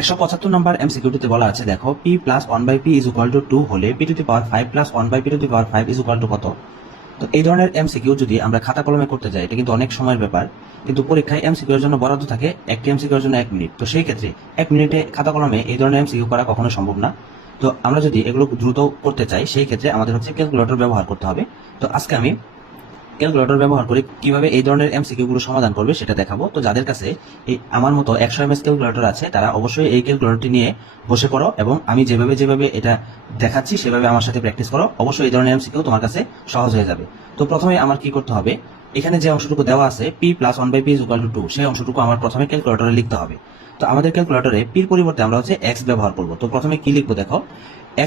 175 নম্বর এমসিকিউটিতে বলা আছে, দেখো p plus 1/p is equal to 2 হলে p to the power 5 plus 1/p to the power 5 is equal to কত। তো এই ধরনের এমসিকিউ যদি আমরা খাতা কলমে করতে যাই, এটা কিন্তু অনেক সময়ের ব্যাপার, কিন্তু পরীক্ষায় এমসিকিউ এর জন্য বরাদ্দ থাকে একটি এমসিকিউ এর জন্য 1 মিনিট। তো সেই ক্ষেত্রে 1 মিনিটে খাতা কলমে এই ধরনের এমসিকিউ করা কখনো সম্ভব না। তো আমরা যদি এগুলো দ্রুত করতে চাই, সেই ক্ষেত্রে আমাদের হচ্ছে ক্যালকুলেটর ব্যবহার করতে হবে। তো আজকে আমি ক্যালকুলেটর ব্যবহার করে কিভাবে এই ধরনের এমসিকিউ গুলো সমাধান করবে সেটা দেখাবো। তো যাদের কাছে এই আমার মতো 100 এমএস ক্যালকুলেটর আছে, তারা অবশ্যই এই ক্যালকুলেটরটি নিয়ে বসে পড়ো এবং আমি যেভাবে এটা দেখাচ্ছি সেভাবে আমার সাথে প্র্যাকটিস করো। অবশ্যই এই ধরনের এমসিকিউ তোমার কাছে সহজ হয়ে যাবে। তো প্রথমে আমার কি করতে হবে, এখানে যে অংশটুকু দেওয়া আছে p plus 1/p is equal to 2, সেই অংশটুকু আমার প্রথমে ক্যালকুলেটরে লিখতে হবে। তো আমাদের ক্যালকুলেটরে p এর পরিবর্তে আমরা হচ্ছে x ব্যবহার করব। তো প্রথমে কি লিখবো, দেখো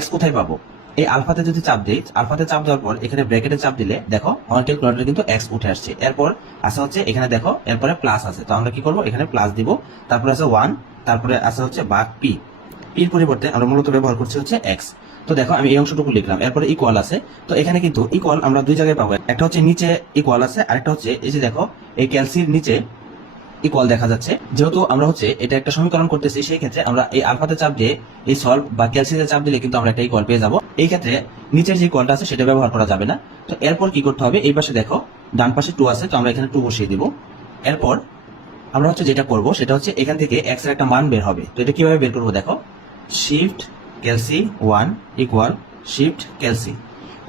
x কোথায় পাবো, এই আলফাতে যদি চাপ দিই, আলফাতে চাপ দেওয়ার পর এখানে ব্র্যাকেটে চাপ দিলে দেখো আমার ক্যালকুলেটরে কিন্তু x উঠে আসছে। এরপর আছে হচ্ছে এখানে দেখো এরপরে প্লাস আছে, তো আমরা কি করব, এখানে প্লাস দিব, তারপরে আছে 1, তারপরে আছে হচ্ছে ভাগ p, এর পরিবর্তে আমরা মূলত ব্যবহার করছি হচ্ছে x। তো দেখো আমি এই অংশটুকু লিখলাম, এরপরে ইকুয়াল আছে। তো এখানে কিন্তু ইকুয়াল আমরা দুই জায়গায় পাবো, একটা হচ্ছে নিচে ইকুয়াল আছে, আরেকটা হচ্ছে এই যে দেখো এই ক্যালসির নিচে ইকুয়াল দেখা যাচ্ছে। যেহেতু আমরা হচ্ছে এটা একটা সমীকরণ করতেছি, সেই ক্ষেত্রে আমরা এই আলফাতে চাপ দিয়ে এই সলভ বা ক্যালসিতে চাপ দিলে কিন্তু আমরা একটা ইকুয়াল পেয়ে যাবো। এই ক্ষেত্রে নিচের যে ইকুয়ালটা আছে সেটা ব্যবহার করা যাবে না। তো এরপর কি করতে হবে, এই পাশে দেখো ডান পাশে 2 আছে, তো আমরা এখানে 2 বসিয়ে দিব। এরপর আমরা হচ্ছে যেটা করব সেটা হচ্ছে এখান থেকে x এর একটা মান বের হবে। তো এটা কিভাবে বের করবো, দেখো শিফট ক্যালসি 1 ইকুয়াল শিফট ক্যালসি,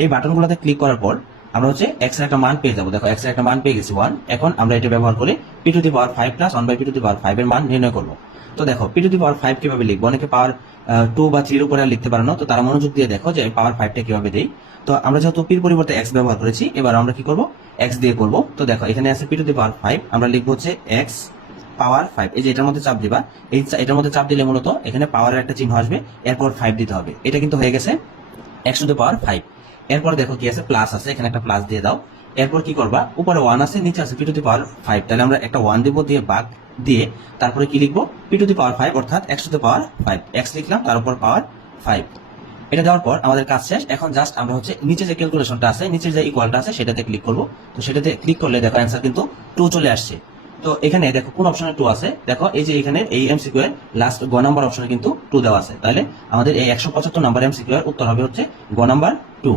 এই বাটনগুলোতে ক্লিক করার পর আমরা হচ্ছে x এর একটা মান পেয়ে যাবো। দেখো x এর একটা মান পেয়ে গেছি 1। এখন আমরা এটা ব্যবহার করে p to the power 5 plus 1/p to the power 5 এর মান নির্ণয় করব। তো দেখো p টু দি পাওয়ার 5 কিভাবে লিখবো, অনেকে পাওয়ার 2 বা 3 এর উপরে লিখতে পারে না, তো তারা মনোযোগ দিয়ে দেখো যে পাওয়ার 5 টা কিভাবে দেই। তো আমরা যেহেতু p এর পরিবর্তে x ব্যবহার করেছি, এবার আমরা কি করব, x দিয়ে করব। তো দেখো এখানে আছে p টু দি পাওয়ার 5, আমরা লিখবো হচ্ছে x পাওয়ার 5, এই যে এটার মধ্যে চাপ দিবা, এটার মধ্যে চাপ দিলে মূলত এখানে পাওয়ারের একটা চিহ্ন আসবে, এরপর 5 দিতে হবে। এটা কিন্তু হয়ে গেছে x টু দি পাওয়ার 5। এরপর দেখো কি আছে, প্লাস আছে, এখানে একটা প্লাস দিয়ে দাও। এরপর কি করবা, উপরে 1 আছে, নিচে আছে p টু দি পাওয়ার 5, তাহলে আমরা একটা 1 দিব, দিয়ে ভাগ দিয়ে তারপরে কি লিখবো, p টু দি পাওয়ার 5 অর্থাৎ x two the power 5, x লিখলাম, তার উপর পাওয়ার 5। এটা দেওয়ার পর আমাদের কাজ শেষ। এখন জাস্ট আমরা হচ্ছে নিচে যে ক্যালকুলেশনটা আছে, নিচে যে ইকুয়ালটা আছে সেটাতে ক্লিক করব। তো সেটাতে ক্লিক করলে দেখো অ্যান্সার কিন্তু 2 চলে আসছে। তো এখানে দেখো কোন অপশনে 2 আছে, দেখো এই যে এখানে এই এমসিকিউ এর লাস্ট গ নাম্বার অপশনে কিন্তু 2 দেওয়া আছে, তাহলে আমাদের এই 175 নাম্বার এমসিকিউ এর উত্তর হবে হচ্ছে গ নাম্বার 2।